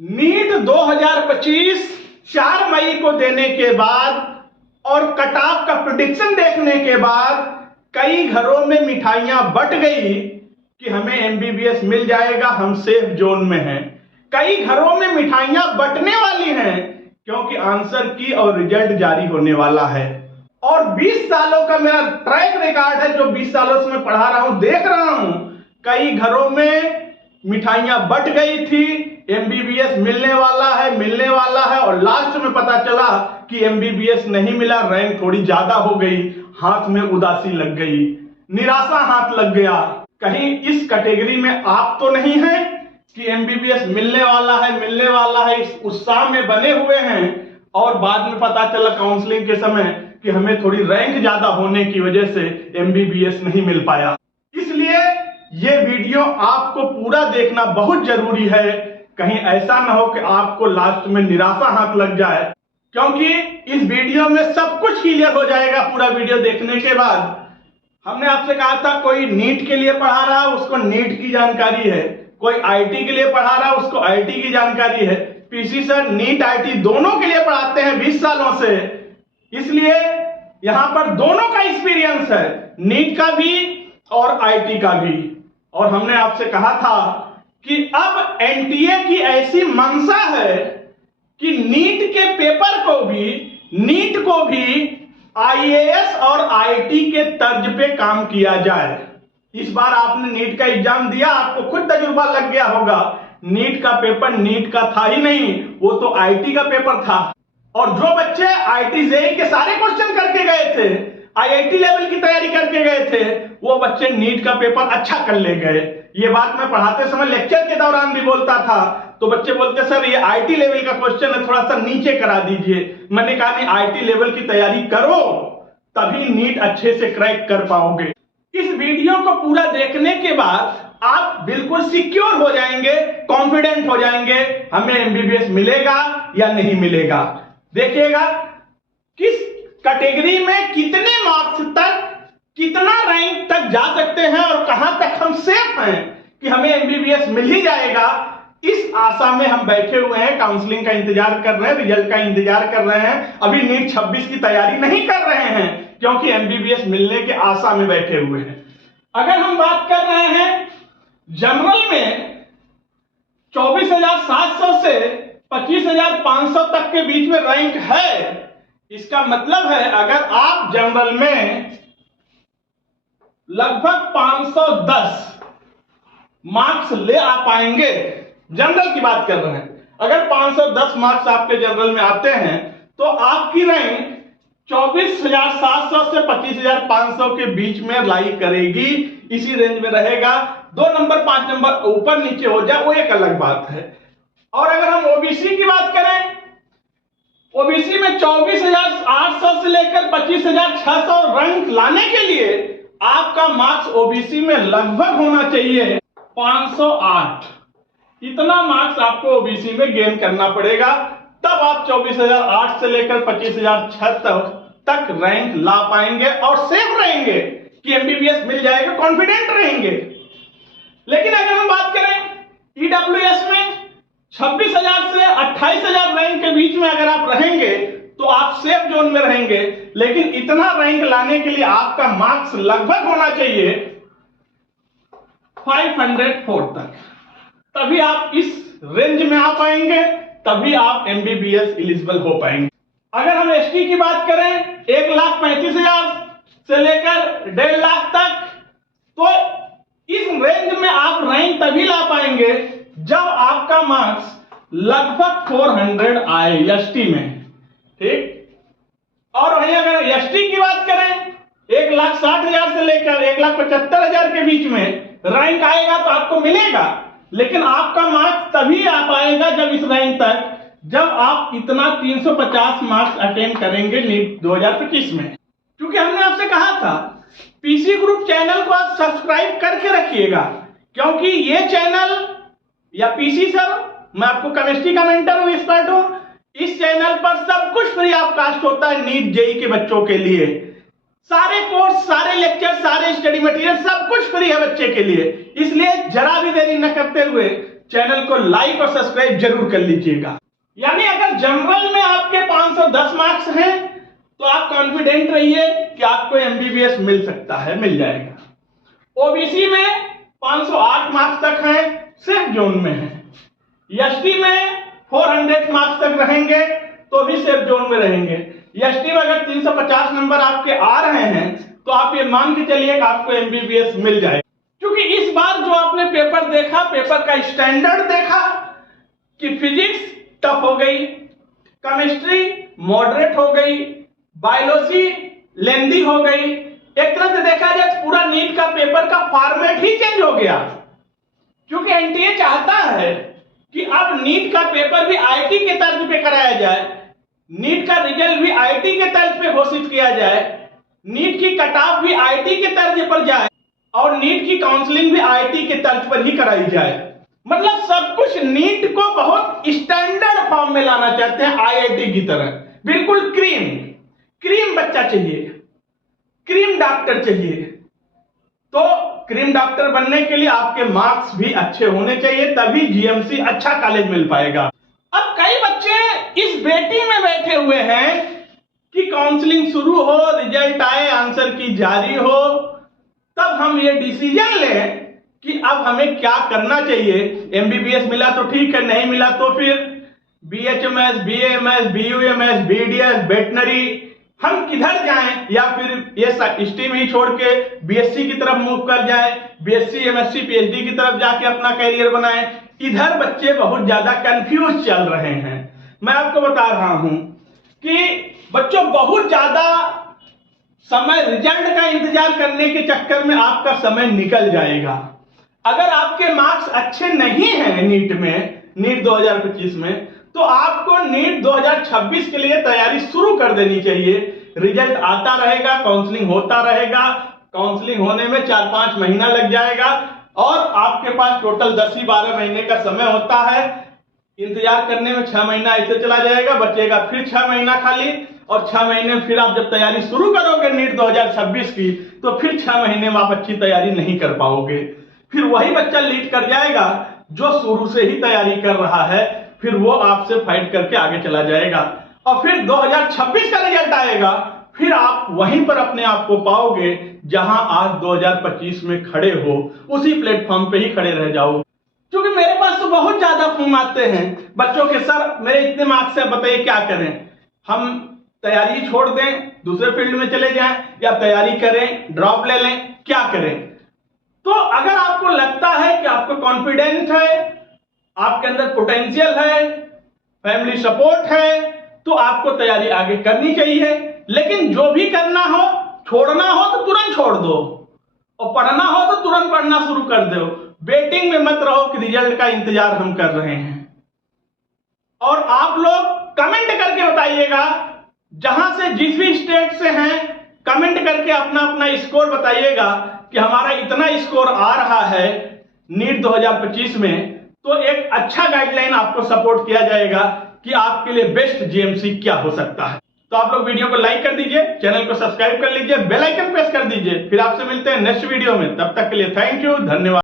NEET 2025 4 मई को देने के बाद और कट ऑफ का प्रेडिक्शन देखने के बाद कई घरों में मिठाइयां बंट गई कि हमें एमबीबीएस मिल जाएगा, हम सेफ जोन में हैं। कई घरों में मिठाइयां बंटने वाली हैं क्योंकि आंसर की और रिजल्ट जारी होने वाला है। और 20 सालों का मेरा ट्रैक रिकॉर्ड है, जो 20 सालों से मैं पढ़ा रहा हूं, देख रहा हूं कई घरों में मिठाइयां बंट गई थी, एमबीबीएस मिलने वाला है और लास्ट में पता चला कि एमबीबीएस नहीं मिला, रैंक थोड़ी ज्यादा हो गई, हाथ में उदासी लग गई, निराशा हाथ लग गया। कहीं इस कैटेगरी में आप तो नहीं हैं कि एमबीबीएस मिलने वाला है, इस उत्साह में बने हुए हैं और बाद में पता चला काउंसलिंग के समय कि हमें थोड़ी रैंक ज्यादा होने की वजह से एमबीबीएस नहीं मिल पाया। इसलिए ये वीडियो आपको पूरा देखना बहुत जरूरी है, कहीं ऐसा ना हो कि आपको लास्ट में निराशा हाथ लग जाए, क्योंकि इस वीडियो में सब कुछ क्लियर हो जाएगा। पूरा वीडियो देखने के बाद हमने आपसे कहा था कोई नीट के लिए पढ़ा रहा है उसको नीट की जानकारी है, कोई आईटी के लिए पढ़ा रहा है उसको आईटी की जानकारी है। पीसी सर नीट आईटी दोनों के लिए पढ़ाते हैं 20 सालों से, इसलिए यहां पर दोनों का एक्सपीरियंस है, नीट का भी और आईटी का भी। और हमने आपसे कहा था कि अब एनटीए की ऐसी मंशा है कि नीट के पेपर को भी आईएएस और आईटी के तर्ज पे काम किया जाए। इस बार आपने नीट का एग्जाम दिया, आपको खुद तजुर्बा लग गया होगा, नीट का पेपर नीट का था ही नहीं, वो तो आईटी का पेपर था। और जो बच्चे आईटी जेईई के सारे क्वेश्चन करके गए थे, आईआईटी लेवल की तैयारी करके गए थे, वो बच्चे नीट का पेपर अच्छा कर ले गए। ये बात मैं पढ़ाते समय लेक्चर के दौरान भी बोलता था, तो बच्चे बोलते सर ये आईटी लेवल का क्वेश्चन है, थोड़ा सा नीचे करा दीजिए। मैंने कहा नहीं, आईटी लेवल की तैयारी करो तभी नीट अच्छे से क्रैक कर पाओगे। इस वीडियो को पूरा देखने के बाद आप बिल्कुल सिक्योर हो जाएंगे, कॉन्फिडेंट हो जाएंगे, हमें एमबीबीएस मिलेगा या नहीं मिलेगा। देखिएगा किस कैटेगरी में कितने मार्क्स तक, कितना रैंक तक जा सकते हैं और कहां तक हम सेफ हैं कि हमें एमबीबीएस मिल ही जाएगा। इस आशा में हम बैठे हुए हैं, काउंसलिंग का इंतजार कर रहे हैं, रिजल्ट का इंतजार कर रहे हैं, अभी नीट 26 की तैयारी नहीं कर रहे हैं क्योंकि एमबीबीएस मिलने के आशा में बैठे हुए हैं। अगर हम बात कर रहे हैं जनरल में 24,700 से 25,500 तक के बीच में रैंक है, इसका मतलब है अगर आप जनरल में लगभग 510 मार्क्स ले आ पाएंगे, जनरल की बात कर रहे हैं, अगर 510 मार्क्स आपके जनरल में आते हैं तो आपकी रैंक 24,700 से 25,500 के बीच में लाई करेगी, इसी रेंज में रहेगा। 2 नंबर 5 नंबर ऊपर नीचे हो जाए वो एक अलग बात है। और अगर हम ओबीसी की बात करें, ओबीसी में 24,800 से लेकर 25,600 रैंक लाने के लिए आपका मार्क्स ओबीसी में लगभग होना चाहिए 508। इतना मार्क्स आपको ओबीसी में गेन करना पड़ेगा, तब आप 24,008 से लेकर 25,006 तक रैंक ला पाएंगे और सेफ रहेंगे कि एमबीबीएस मिल जाएगा, कॉन्फिडेंट रहेंगे। लेकिन अगर हम बात करें ईडब्ल्यूएस में 26,000 से 28,000 रैंक के बीच में अगर आप रहेंगे तो आप सेफ जोन में रहेंगे, लेकिन इतना रैंक लाने के लिए आपका मार्क्स लगभग होना चाहिए 504 तक, तभी आप इस रेंज में आ पाएंगे, तभी आप एमबीबीएस एलिजिबल हो पाएंगे। अगर हम एसटी की बात करें 1,35,000 से लेकर 1.5 लाख तक, तो इस रेंज में आप रैंक तभी ला पाएंगे जब आपका मार्क्स लगभग 400 आए एसटी में, ठीक। और वहीं अगर एसटी की बात करें 1,60,000 से लेकर 1,75,000 के बीच में रैंक आएगा तो आपको मिलेगा, लेकिन आपका मार्क्स तभी आ पाएगा जब इस रैंक तक, जब आप इतना 350 मार्क्स अटेंड करेंगे नीट 2025 में। क्योंकि हमने आपसे कहा था पीसी ग्रुप चैनल को आप सब्सक्राइब करके रखिएगा, क्योंकि ये चैनल या पीसी सर, मैं आपको केमिस्ट्री का मेंटर हूं, एक्सपर्ट हूं, इस चैनल पर सब कुछ फ्री ऑफ कॉस्ट होता है नीट जेईई के बच्चों के लिए। सारे कोर्स, सारे लेक्चर, सारे स्टडी मटेरियल सब कुछ फ्री है बच्चे के लिए। इसलिए जरा भी देरी न करते हुए चैनल को लाइक और सब्सक्राइब जरूर कर लीजिएगा। यानी अगर जनरल में आपके 510 मार्क्स हैं तो आप कॉन्फिडेंट रहिए कि आपको एमबीबीएस मिल सकता है, मिल जाएगा। ओबीसी में 508 मार्क्स तक हैं, सेफ जोन में है। एसटी में 400 मार्क्स तक रहेंगे तो भी सेफ जोन में रहेंगे। एसटी में अगर 350 नंबर आपके आ रहे हैं तो आप ये मान के चलिए कि आपको एमबीबीएस मिल जाएगा। क्योंकि इस बार जो आपने पेपर देखा, पेपर का स्टैंडर्ड देखा कि फिजिक्स टफ हो गई, केमिस्ट्री मॉडरेट हो गई, बायोलॉजी लेंदी हो गई। एक तरह से देखा जाए तो पूरा नीट का पेपर का फॉर्मेट ही चेंज हो गया, क्योंकि एनटीए चाहता है कि अब नीट का पेपर भी आईटी के तर्ज पे कराया जाए, नीट का रिजल्ट भी आईटी के तर्ज पे घोषित किया जाए, नीट की कट ऑफ भी आईटी के तर्ज पर जाए और नीट की काउंसलिंग भी आईटी के तर्ज पर ही कराई जाए। मतलब सब कुछ नीट को बहुत स्टैंडर्ड फॉर्म में लाना चाहते हैं, आईआईटी की तरह। बिल्कुल क्रीम बच्चा चाहिए, क्रीम डॉक्टर चाहिए। तो क्रीम डॉक्टर बनने के लिए आपके मार्क्स भी अच्छे होने चाहिए, तभी जीएमसी अच्छा कॉलेज मिल पाएगा। अब कई बच्चे इस वेटिंग में बैठे हुए हैं कि काउंसलिंग शुरू हो, रिजल्ट आए, आंसर की जारी हो, तब हम ये डिसीजन लें कि अब हमें क्या करना चाहिए। एमबीबीएस मिला तो ठीक है, नहीं मिला तो फिर BHMS, BAMS, BUMS, BDS, veterinary हम किधर जाएं, या फिर ये स्ट्रीम ही छोड़ के बीएससी की तरफ मूव कर जाए, बीएससी, एमएससी, पीएचडी की तरफ जाके अपना करियर बनाएं। इधर बच्चे बहुत ज्यादा कंफ्यूज चल रहे हैं। मैं आपको बता रहा हूं कि बच्चों बहुत ज्यादा समय रिजल्ट का इंतजार करने के चक्कर में आपका समय निकल जाएगा। अगर आपके मार्क्स अच्छे नहीं हैं नीट में, नीट 2025 में, तो आपको नीट 2026 के लिए तैयारी शुरू कर देनी चाहिए। रिजल्ट आता रहेगा, काउंसलिंग होता रहेगा, काउंसलिंग होने में 4-5 महीना लग जाएगा और आपके पास टोटल 10 ही 12 महीने का समय होता है। इंतजार करने में 6 महीना ऐसे चला जाएगा, बचेगा फिर 6 महीना खाली, और 6 महीने फिर आप जब तैयारी शुरू करोगे नीट 2026 की, तो फिर 6 महीने में आप अच्छी तैयारी नहीं कर पाओगे। फिर वही बच्चा लीड कर जाएगा जो शुरू से ही तैयारी कर रहा है, फिर वो आपसे फाइट करके आगे चला जाएगा और फिर 2026 का रिजल्ट आएगा, फिर आप वहीं पर अपने आप को पाओगे जहां आज 2025 में खड़े हो, उसी प्लेटफॉर्म पे ही खड़े रह जाओ। क्योंकि मेरे पास तो बहुत ज्यादा फोन आते हैं बच्चों के, सर मेरे इतने मार्क्स है, बताइए क्या करें, हम तैयारी छोड़ दें, दूसरे फील्ड में चले जाएं, या तैयारी करें, ड्रॉप ले लें, क्या करें। तो अगर आपको लगता है कि आपको कॉन्फिडेंस है, आपके अंदर पोटेंशियल है, फैमिली सपोर्ट है, तो आपको तैयारी आगे करनी चाहिए। लेकिन जो भी करना हो, छोड़ना हो तो तुरंत छोड़ दो, और पढ़ना हो तो तुरंत पढ़ना शुरू कर दो। वेटिंग में मत रहो कि रिजल्ट का इंतजार हम कर रहे हैं। और आप लोग कमेंट करके बताइएगा, जहां से जिस भी स्टेट से हैं, कमेंट करके अपना अपना स्कोर बताइएगा कि हमारा इतना स्कोर आ रहा है नीट 2025 में, तो एक अच्छा गाइडलाइन आपको सपोर्ट किया जाएगा कि आपके लिए बेस्ट जीएमसी क्या हो सकता है। तो आप लोग वीडियो को लाइक कर दीजिए, चैनल को सब्सक्राइब कर लीजिए, बेल आइकन प्रेस कर दीजिए। फिर आपसे मिलते हैं नेक्स्ट वीडियो में, तब तक के लिए थैंक यू, धन्यवाद।